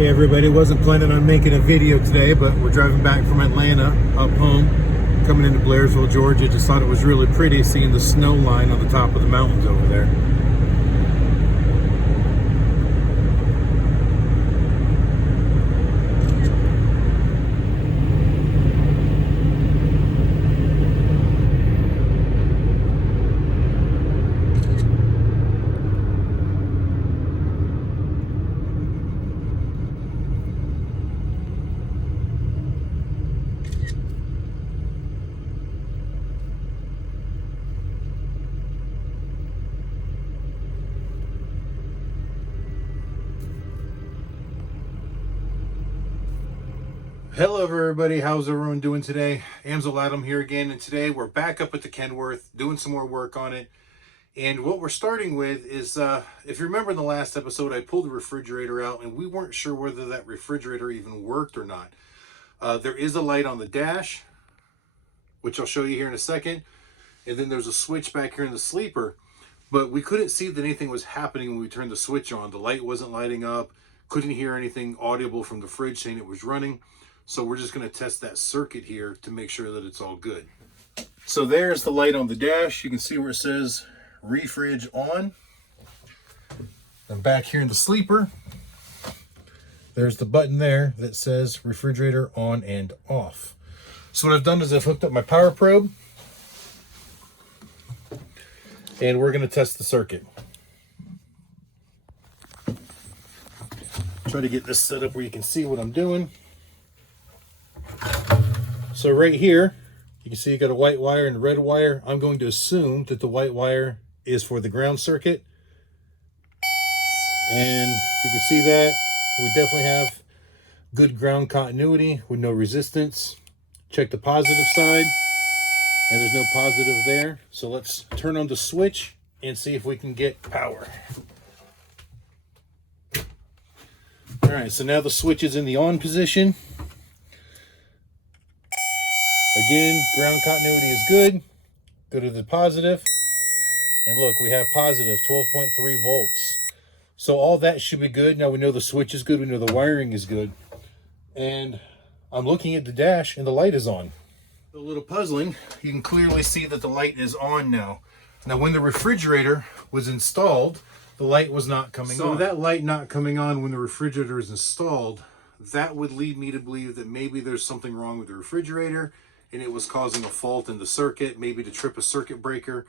Hey everybody, wasn't planning on making a video today, but we're driving back from Atlanta up home, coming into Blairsville, Georgia. Just thought it was really pretty seeing the snow line on the top of the mountains over there. Hello everybody, how's everyone doing today? Amsel Adam here again, and today we're back up at the Kenworth doing some more work on it. And what we're starting with is, if you remember in the last episode, I pulled the refrigerator out and we weren't sure whether that refrigerator even worked or not. There is a light on the dash, which I'll show you here in a second. And then there's a switch back here in the sleeper, but we couldn't see that anything was happening when we turned the switch on. The light wasn't lighting up, couldn't hear anything audible from the fridge saying it was running. So we're just going to test that circuit here to make sure that it's all good. So there's the light on the dash. You can see where it says refridge on. And back here in the sleeper, there's the button there that says refrigerator on and off. So what I've done is I've hooked up my power probe, and we're going to test the circuit. Try to get this set up where you can see what I'm doing. So right here, you can see you got a white wire and a red wire. I'm going to assume that the white wire is for the ground circuit. And if you can see that, we definitely have good ground continuity with no resistance. Check the positive side, and there's no positive there. So let's turn on the switch and see if we can get power. All right, so now the switch is in the on position. Again, ground continuity is good. Go to the positive. And look, we have positive 12.3 volts. So all that should be good. Now we know the switch is good. We know the wiring is good. And I'm looking at the dash and the light is on. A little puzzling. You can clearly see that the light is on now. Now when the refrigerator was installed, the light was not coming on. So that light not coming on when the refrigerator is installed, that would lead me to believe that maybe there's something wrong with the refrigerator and it was causing a fault in the circuit, maybe to trip a circuit breaker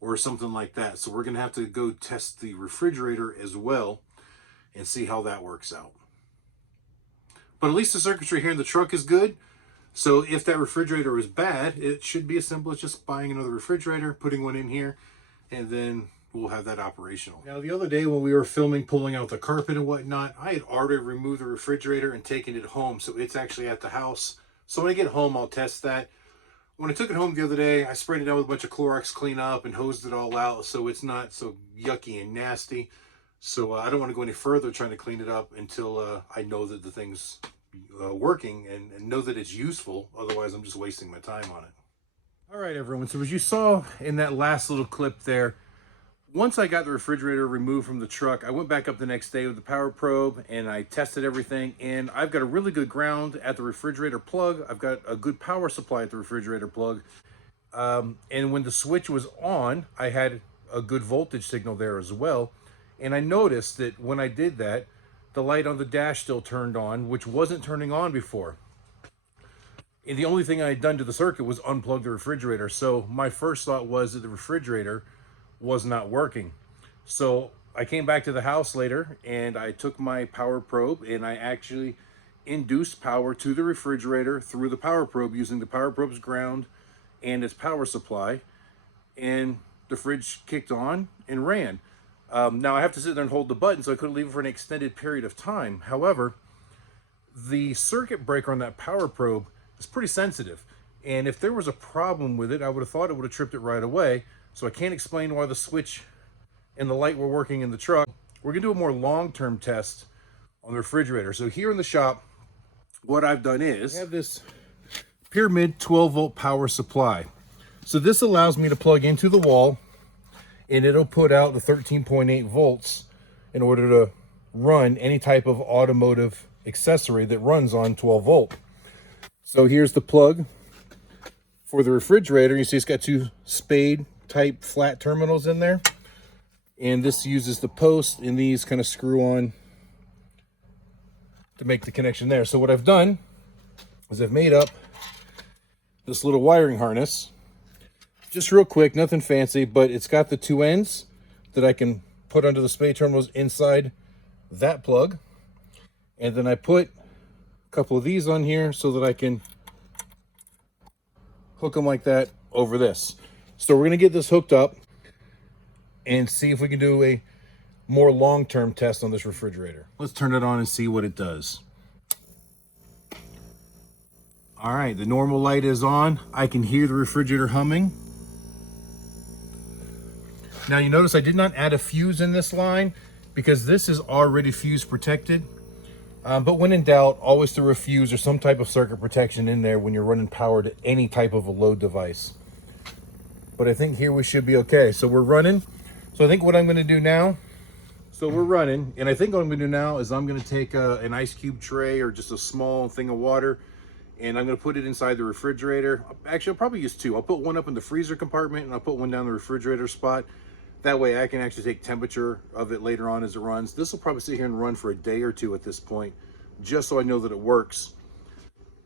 or something like that. So we're going to have to go test the refrigerator as well and see how that works out. But at least the circuitry here in the truck is good. So if that refrigerator is bad, it should be as simple as just buying another refrigerator, putting one in here, and then we'll have that operational. Now, the other day when we were filming, pulling out the carpet and whatnot, I had already removed the refrigerator and taken it home. So it's actually at the house. So when I get home, I'll test that. When I took it home the other day, I sprayed it down with a bunch of Clorox cleanup and hosed it all out so it's not so yucky and nasty. So I don't want to go any further trying to clean it up until I know that the thing's working and know that it's useful. Otherwise, I'm just wasting my time on it. All right, everyone. So as you saw in that last little clip there, once I got the refrigerator removed from the truck, I went back up the next day with the power probe and I tested everything, and I've got a really good ground at the refrigerator plug. I've got a good power supply at the refrigerator plug. And when the switch was on, I had a good voltage signal there as well. And I noticed that when I did that, the light on the dash still turned on, which wasn't turning on before. And the only thing I had done to the circuit was unplug the refrigerator. So my first thought was that the refrigerator was not working. So I came back to the house later and I took my power probe and I actually induced power to the refrigerator through the power probe using the power probe's ground and its power supply, and the fridge kicked on and ran. Now I have to sit there and hold the button, so I couldn't leave it for an extended period of time. However, the circuit breaker on that power probe is pretty sensitive, and if there was a problem with it, I would have thought it would have tripped it right away. So I can't explain why the switch and the light were working in the truck. We're gonna do a more long-term test on the refrigerator. So here in the shop, what I've done is I have this Pyramid 12-volt power supply. So this allows me to plug into the wall and it'll put out the 13.8 volts in order to run any type of automotive accessory that runs on 12 volt. So here's the plug for the refrigerator. You see it's got two spade type flat terminals in there. And this uses the post, and these kind of screw on to make the connection there. So what I've done is I've made up this little wiring harness. Just real quick, nothing fancy, but it's got the two ends that I can put under the spade terminals inside that plug. And then I put a couple of these on here so that I can hook them like that over this. So we're gonna get this hooked up and see if we can do a more long-term test on this refrigerator. Let's turn it on and see what it does. All right, the normal light is on. I can hear the refrigerator humming. Now you notice I did not add a fuse in this line because this is already fuse protected. But when in doubt, always throw a fuse or some type of circuit protection in there when you're running power to any type of a load device. But I think here we should be okay. So we're running. So I think what I'm gonna do now, so we're running, and I think what I'm gonna do now is I'm gonna take an ice cube tray or just a small thing of water, and I'm gonna put it inside the refrigerator. Actually, I'll probably use two. I'll put one up in the freezer compartment and I'll put one down the refrigerator spot. That way I can actually take temperature of it later on as it runs. This will probably sit here and run for a day or two at this point, just so I know that it works.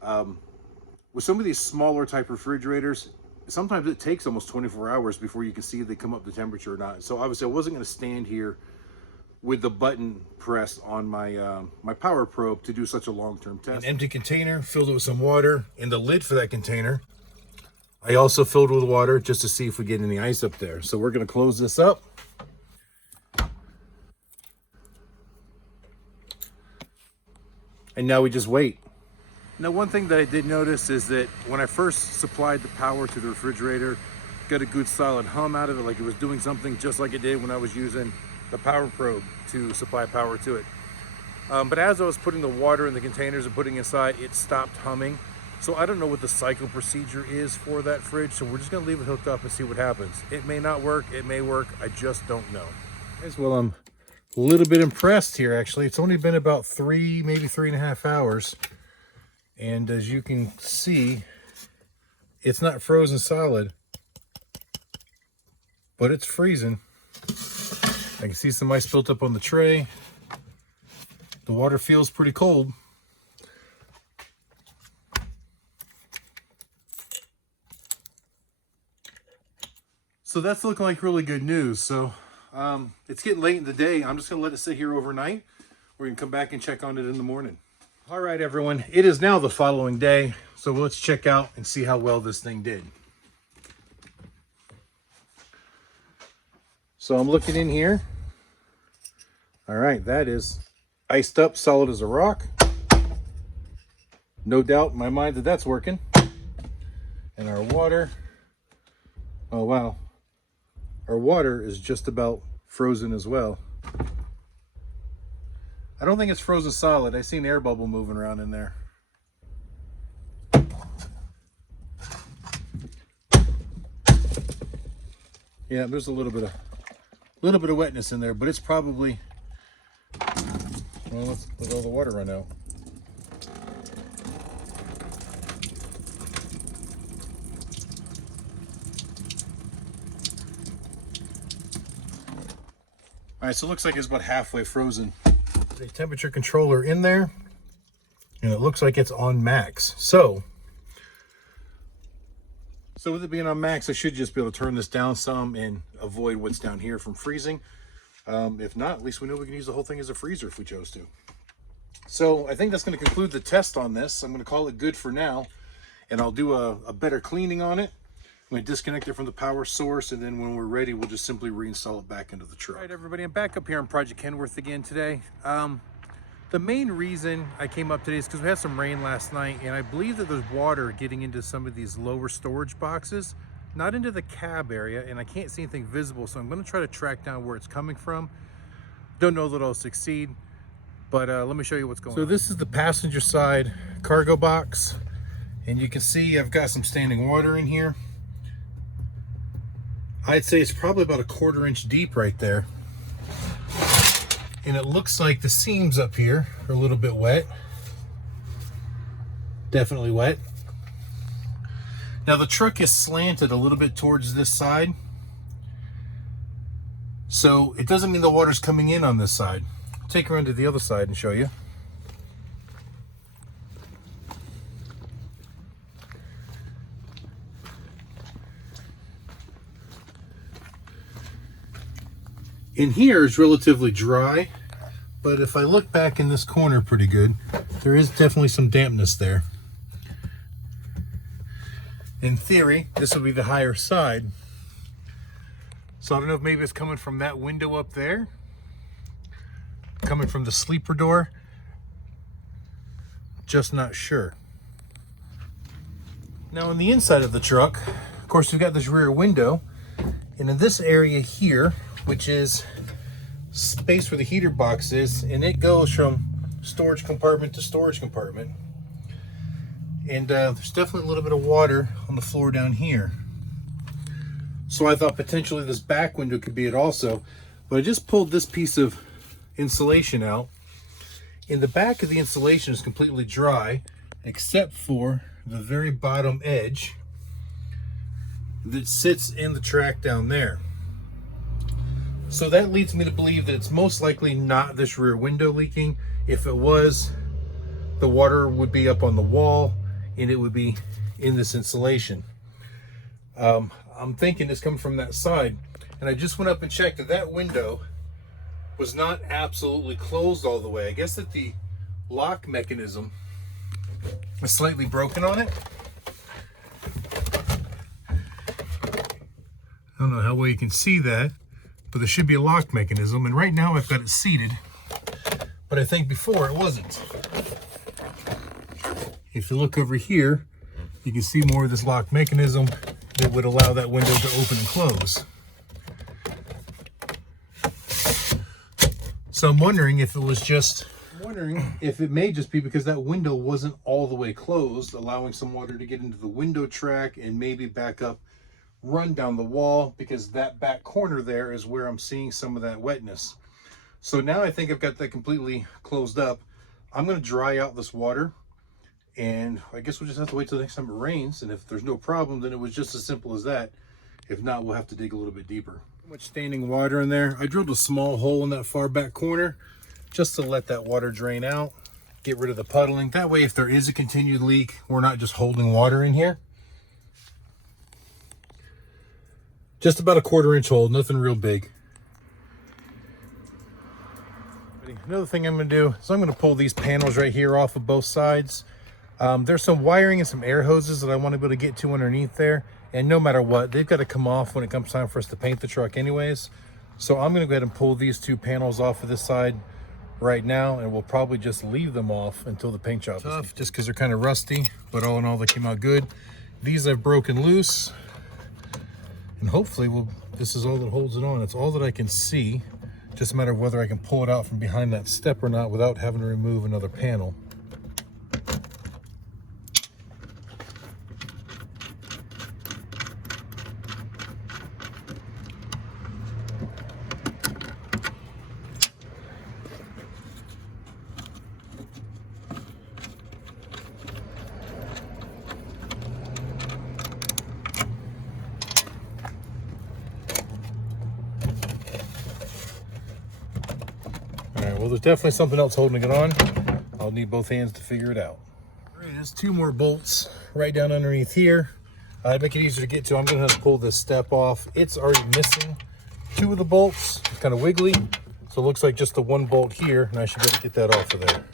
With some of these smaller type refrigerators, sometimes it takes almost 24 hours before you can see if they come up to temperature or not. So obviously I wasn't gonna stand here with the button pressed on my my power probe to do such a long-term test. An empty container, filled it with some water, and the lid for that container I also filled with water just to see if we get any ice up there. So we're gonna close this up. And now we just wait. Now, one thing that I did notice is that when I first supplied the power to the refrigerator, got a good solid hum out of it, like it was doing something just like it did when I was using the power probe to supply power to it. But as I was putting the water in the containers and putting it inside, it stopped humming. So I don't know what the cycle procedure is for that fridge, so we're just gonna leave it hooked up and see what happens. It may not work, it may work, I just don't know. Well, I'm a little bit impressed here, actually. It's only been about maybe 3.5 hours. And as you can see, it's not frozen solid, but it's freezing. I can see some ice built up on the tray. The water feels pretty cold. So that's looking like really good news. So it's getting late in the day. I'm just gonna let it sit here overnight. We're gonna come back and check on it in the morning. All right, everyone, it is now the following day. So let's check out and see how well this thing did. So I'm looking in here. All right, that is iced up, solid as a rock. No doubt in my mind that that's working. And our water, oh wow. Our water is just about frozen as well. I don't think it's frozen solid. I see an air bubble moving around in there. Yeah, there's a little bit of wetness in there, but it's probably, well, let's let all the water run out. All right, so it looks like it's about halfway frozen. There's a temperature controller in there, and it looks like it's on max. So with it being on max, I should just be able to turn this down some and avoid what's down here from freezing. If not, at least we know we can use the whole thing as a freezer if we chose to. So I think that's going to conclude the test on this. I'm going to call it good for now, and I'll do a better cleaning on it. I'm going to disconnect it from the power source, and then when we're ready, we'll just simply reinstall it back into the truck. All right, everybody, I'm back up here on Project Kenworth again today. The main reason I came up today is because we had some rain last night, and I believe that there's water getting into some of these lower storage boxes, not into the cab area, and I can't see anything visible, so I'm going to try to track down where it's coming from. Don't know that I'll succeed, but let me show you what's going on. So this is the passenger side cargo box, and you can see I've got some standing water in here. I'd say it's probably about 1/4 inch deep right there. And it looks like the seams up here are a little bit wet. Definitely wet. Now the truck is slanted a little bit towards this side, so it doesn't mean the water's coming in on this side. I'll take her around to the other side and show you. In here is relatively dry, but if I look back in this corner pretty good, there is definitely some dampness there. In theory, this will be the higher side. So I don't know if maybe it's coming from that window up there, coming from the sleeper door. Just not sure. Now on the inside of the truck, of course, we've got this rear window, and in this area here, which is space where the heater box is, and it goes from storage compartment to storage compartment. And there's definitely a little bit of water on the floor down here. So I thought potentially this back window could be it also, but I just pulled this piece of insulation out. In the back of the insulation is completely dry, except for the very bottom edge that sits in the track down there. So that leads me to believe that it's most likely not this rear window leaking. If it was, the water would be up on the wall and it would be in this insulation. I'm thinking it's coming from that side, and I just went up and checked that that window was not absolutely closed all the way. I guess that the lock mechanism is slightly broken on it. I don't know how well you can see that, but there should be a lock mechanism, and right now I've got it seated, but I think before it wasn't. If you look over here, you can see more of this lock mechanism that would allow that window to open and close. So I'm wondering if it was just, if it may just be because that window wasn't all the way closed, allowing some water to get into the window track and maybe back up, run down the wall, because that back corner there is where I'm seeing some of that wetness. So now I think I've got that completely closed up. I'm going to dry out this water, and I guess we'll just have to wait till the next time it rains, and if there's no problem, then it was just as simple as that. If not, we'll have to dig a little bit deeper. Too much standing water in there. I drilled a small hole in that far back corner just to let that water drain out, get rid of the puddling. That way, if there is a continued leak, we're not just holding water in here. Just about a 1/4 inch hole, nothing real big. Another thing I'm going to do is I'm going to pull these panels right here off of both sides. There's some wiring and some air hoses that I want to be able to get to underneath there. And no matter what, they've got to come off when it comes time for us to paint the truck anyways. So I'm going to go ahead and pull these two panels off of this side right now, and we'll probably just leave them off until the paint job is tough, just because they're kind of rusty, but all in all, they came out good. These I've broken loose, and hopefully this is all that holds it on. It's all that I can see. Just a matter of whether I can pull it out from behind that step or not without having to remove another panel. Well, there's definitely something else holding it on. I'll need both hands to figure it out. All right, there's 2 more bolts right down underneath here. To make it easier to get to, I'm going to have to pull this step off. It's already missing 2 of the bolts. It's kind of wiggly, so it looks like just the 1 bolt here, and I should be able to get that off of there.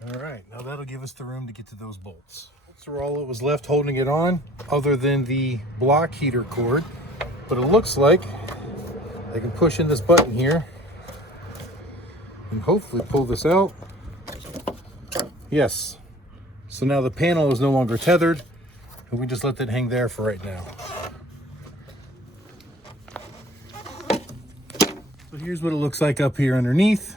All right, now that'll give us the room to get to those bolts. Bolts are all that was left holding it on, other than the block heater cord. But it looks like I can push in this button here and hopefully pull this out. Yes. So now the panel is no longer tethered, and we just let that hang there for right now. So here's what it looks like up here underneath.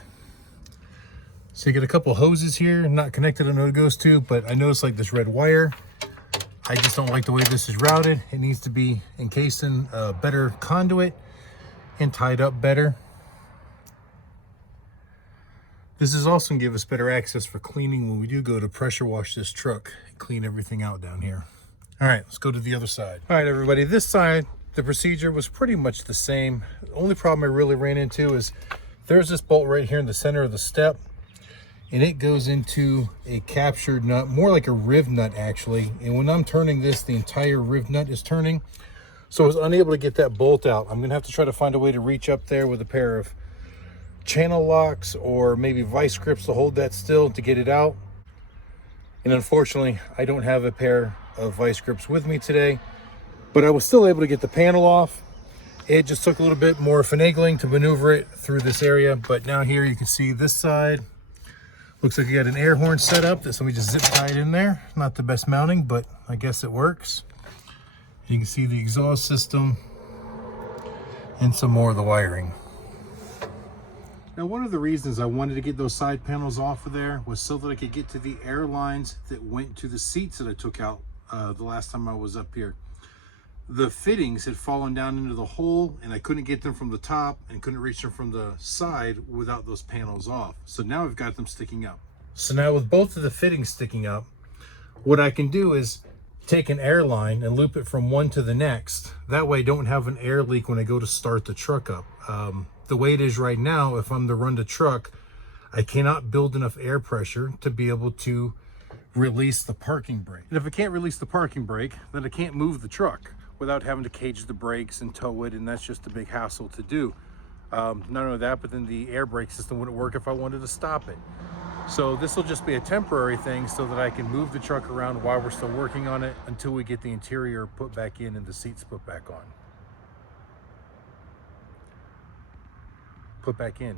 So you get a couple hoses here, not connected, I know it goes to, but I noticed like this red wire I just don't like the way this is routed. It needs to be encased in a better conduit and tied up better. This is also going to give us better access for cleaning when we do go to pressure wash this truck and clean everything out down here. All right, let's go to the other side. All right, everybody, this side, the procedure was pretty much the same. The only problem I really ran into is there's this bolt right here in the center of the step, and it goes into a captured nut, more like a riv nut actually. And when I'm turning this, the entire riv nut is turning. So I was unable to get that bolt out. I'm gonna have to try to find a way to reach up there with a pair of channel locks or maybe vice grips to hold that still to get it out. And unfortunately, I don't have a pair of vice grips with me today, but I was still able to get the panel off. It just took a little bit more finagling to maneuver it through this area, but now here you can see this side. Looks like you got an air horn set up. This one we just zip tied in there. Not the best mounting, but I guess it works. You can see the exhaust system and some more of the wiring. Now, one of the reasons I wanted to get those side panels off of there was so that I could get to the air lines that went to the seats that I took out the last time I was up here. The fittings had fallen down into the hole and I couldn't get them from the top and couldn't reach them from the side without those panels off. So now I've got them sticking up. So now with both of the fittings sticking up, what I can do is take an air line and loop it from one to the next. That way I don't have an air leak when I go to start the truck up. The way it is right now, if I'm to run the truck, I cannot build enough air pressure to be able to release the parking brake. And if I can't release the parking brake, then I can't move the truck without having to cage the brakes and tow it, and that's just a big hassle to do. Not only that, but then the air brake system wouldn't work if I wanted to stop it. So this will just be a temporary thing so that I can move the truck around while we're still working on it until we get the interior put back in and the seats put back on. Put back in.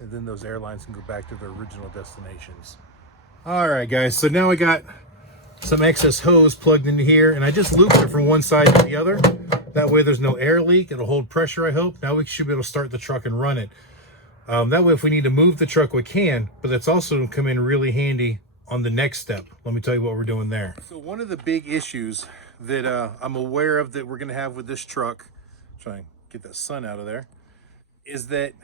And then those airlines can go back to their original destinations. All right, guys, so now I got some excess hose plugged into here, and I just looped it from one side to the other. That way there's no air leak. It'll hold pressure, I hope. Now we should be able to start the truck and run it. That way if we need to move the truck, we can, but that's also going to come in really handy on the next step. Let me tell you what we're doing there. So one of the big issues that I'm aware of that we're going to have with this truck, try and get that sun out of there, is that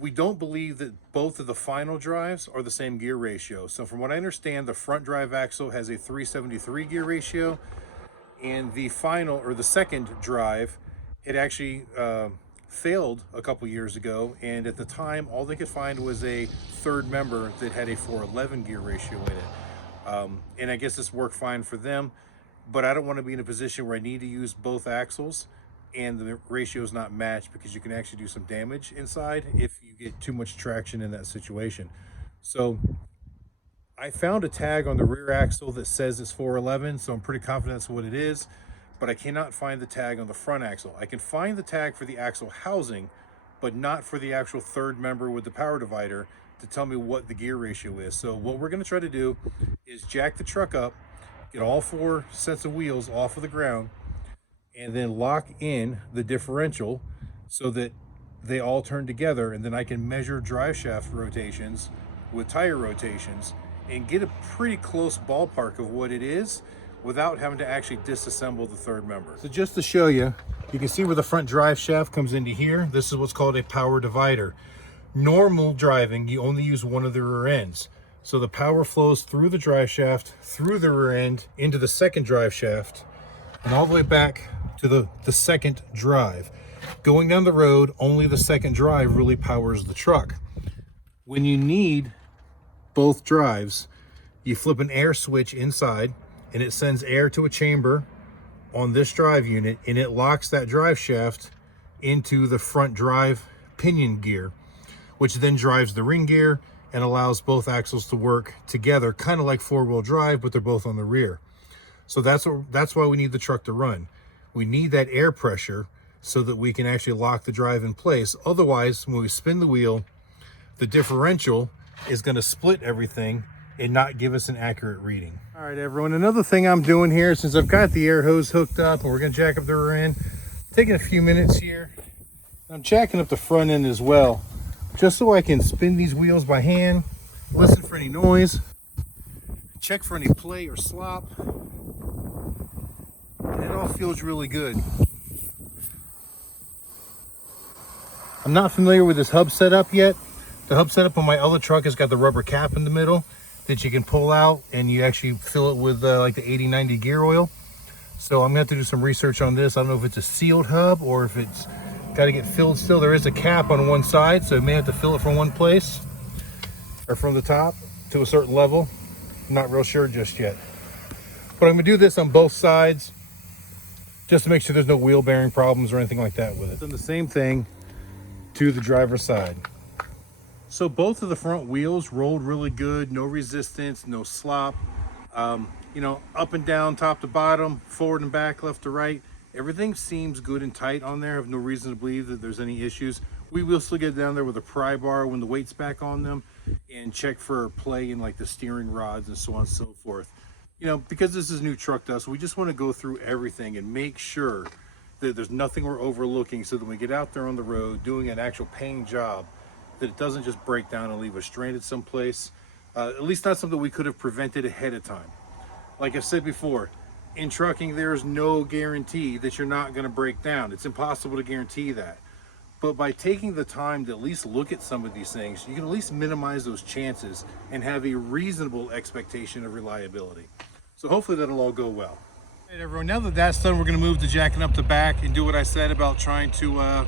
we don't believe that both of the final drives are the same gear ratio. So from what I understand, the front drive axle has a 373 gear ratio, and the final, or the second drive, it actually failed a couple years ago, and at the time all they could find was a third member that had a 411 gear ratio in it. And I guess this worked fine for them, but I don't want to be in a position where I need to use both axles and the ratio is not matched, because you can actually do some damage inside if you get too much traction in that situation. So I found a tag on the rear axle that says it's 411, so I'm pretty confident that's what it is, but I cannot find the tag on the front axle. I can find the tag for the axle housing, but not for the actual third member with the power divider to tell me what the gear ratio is. So what we're going to try to do is jack the truck up, get all 4 sets of wheels off of the ground, and then lock in the differential so that they all turn together, and then I can measure drive shaft rotations with tire rotations and get a pretty close ballpark of what it is without having to actually disassemble the third member. So just to show you, you can see where the front drive shaft comes into here. This is what's called a power divider. Normal driving, you only use one of the rear ends. So the power flows through the drive shaft, through the rear end, into the second drive shaft, and all the way back to the second drive. Going down the road, only the second drive really powers the truck. When you need both drives, you flip an air switch inside and it sends air to a chamber on this drive unit, and it locks that drive shaft into the front drive pinion gear, which then drives the ring gear and allows both axles to work together, kind of like four-wheel drive, but they're both on the rear. So that's why we need the truck to run. We need that air pressure so that we can actually lock the drive in place. Otherwise, when we spin the wheel, the differential is going to split everything and not give us an accurate reading. All right, everyone, another thing I'm doing here, since I've got the air hose hooked up and we're going to jack up the rear end, taking a few minutes here. I'm jacking up the front end as well, just so I can spin these wheels by hand, listen for any noise, check for any play or slop. all feels really good. I'm not familiar with this hub setup yet. The hub setup on my other truck has got the rubber cap in the middle that you can pull out, and you actually fill it with like the 80-90 gear oil. So I'm gonna have to do some research on this. I don't know if it's a sealed hub or if it's got to get filled still. There is a cap on one side, so you may have to fill it from one place or from the top to a certain level. I'm not real sure just yet. But I'm gonna do this on both sides just to make sure there's no wheel bearing problems or anything like that with it. Done the same thing to the driver's side. So both of the front wheels rolled really good, no resistance, no slop. You know, up and down, top to bottom, forward and back, left to right. Everything seems good and tight on there. I have no reason to believe that there's any issues. We will still get down there with a pry bar when the weight's back on them and check for play in like the steering rods and so on and so forth. You know, because this is new truck dust, we just want to go through everything and make sure that there's nothing we're overlooking, so that when we get out there on the road doing an actual paying job, that it doesn't just break down and leave us stranded someplace. At least not something we could have prevented ahead of time. Like I said before, in trucking, there's no guarantee that you're not going to break down. It's impossible to guarantee that. But by taking the time to at least look at some of these things, you can at least minimize those chances and have a reasonable expectation of reliability. So hopefully that'll all go well. All right, everyone, now that that's done, we're going to move to jacking up the back and do what I said about trying to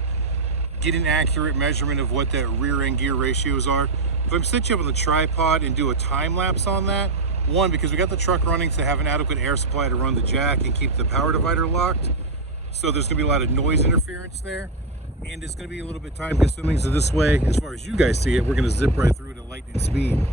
get an accurate measurement of what that rear end gear ratios are. If I'm set you up on the tripod and do a time lapse on that, one, because we got the truck running to have an adequate air supply to run the jack and keep the power divider locked. So there's gonna be a lot of noise interference there, and it's gonna be a little bit time consuming. So this way, as far as you guys see it, we're gonna zip right through it at lightning speed.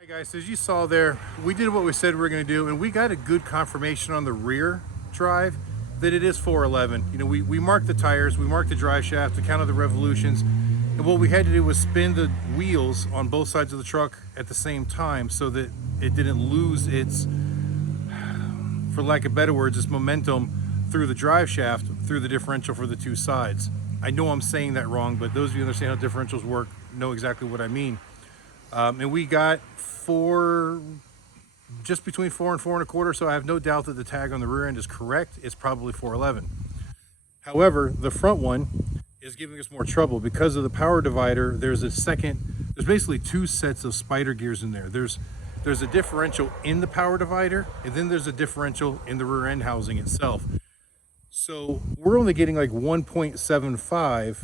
Hey guys, so as you saw there, we did what we said we were going to do, and we got a good confirmation on the rear drive that it is 411. You know, we marked the tires, we marked the drive shaft, we counted the revolutions, and what we had to do was spin the wheels on both sides of the truck at the same time so that it didn't lose its, for lack of better words, its momentum through the drive shaft, through the differential for the two sides. I know I'm saying that wrong, but those of you who understand how differentials work know exactly what I mean. And we got just between 4 and 4 1/4, so I have no doubt that the tag on the rear end is correct. It's probably 411. However, the front one is giving us more trouble because of the power divider. There's basically two sets of spider gears in there. There's a differential in the power divider, and then there's a differential in the rear end housing itself. So we're only getting like 1.75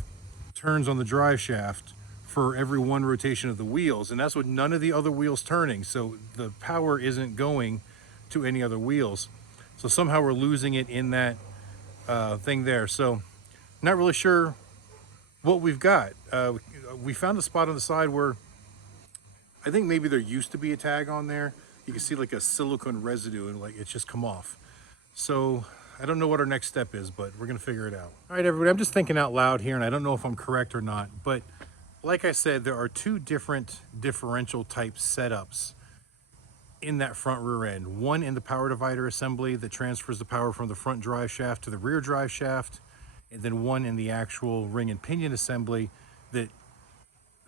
turns on the drive shaft for every one rotation of the wheels, and that's with none of the other wheels turning. So the power isn't going to any other wheels. So somehow we're losing it in that thing there. So not really sure what we've got. We found a spot on the side where I think maybe there used to be a tag on there. You can see like a silicone residue and like it's just come off. So I don't know what our next step is, but we're gonna figure it out. All right, everybody, I'm just thinking out loud here, and I don't know if I'm correct or not, but like I said, there are two different differential type setups in that front rear end. One in the power divider assembly that transfers the power from the front drive shaft to the rear drive shaft, and then one in the actual ring and pinion assembly that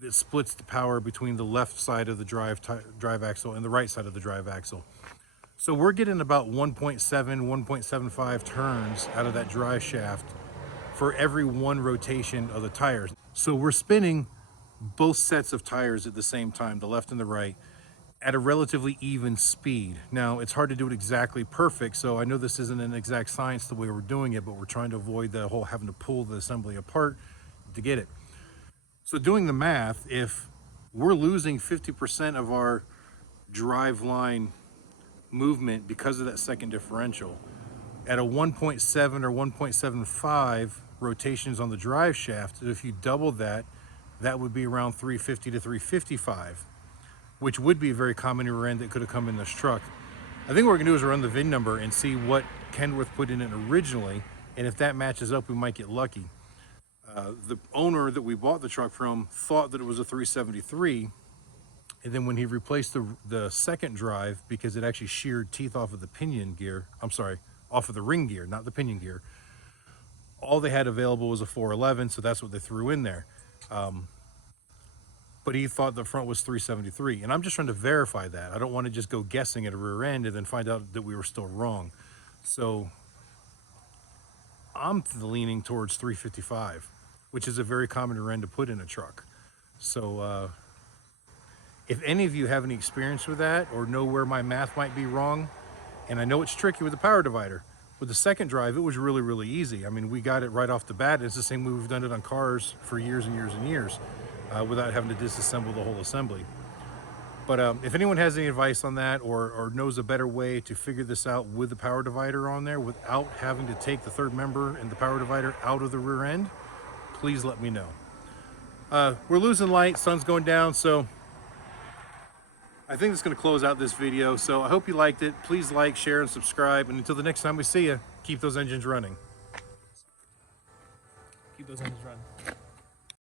splits the power between the left side of the drive axle and the right side of the drive axle. So we're getting about 1.7, 1.75 turns out of that drive shaft for every one rotation of the tires. So we're spinning both sets of tires at the same time, the left and the right, at a relatively even speed. Now, it's hard to do it exactly perfect, so I know this isn't an exact science the way we're doing it, but we're trying to avoid the whole having to pull the assembly apart to get it. So doing the math, if we're losing 50% of our drive line movement because of that second differential, at a 1.7 or 1.75 rotations on the drive shaft, if you double that, that would be around 350 to 355. which would be a very common rear end that could have come in this truck. I think what we're gonna do is run the VIN number and see what Kenworth put in it originally, and if that matches up, we might get lucky. The owner that we bought the truck from thought that it was a 373, and then when he replaced the second drive, because it actually sheared teeth off of the pinion gear, I'm sorry, off of the ring gear, not the pinion gear, all they had available was a 411, so that's what they threw in there. But he thought the front was 373, and I'm just trying to verify that. I don't want to just go guessing at a rear end and then find out that we were still wrong. So I'm leaning towards 355, which is a very common rear end to put in a truck. So if any of you have any experience with that or know where my math might be wrong, and I know it's tricky with the power divider, with the second drive, it was really, really easy. I mean, we got it right off the bat. It's the same way we've done it on cars for years and years and years without having to disassemble the whole assembly. But if anyone has any advice on that or knows a better way to figure this out with the power divider on there without having to take the third member and the power divider out of the rear end, please let me know. We're losing light, sun's going down, so I think it's going to close out this video. So I hope you liked it. Please like, share, and subscribe. And until the next time we see you, keep those engines running. Keep those engines running.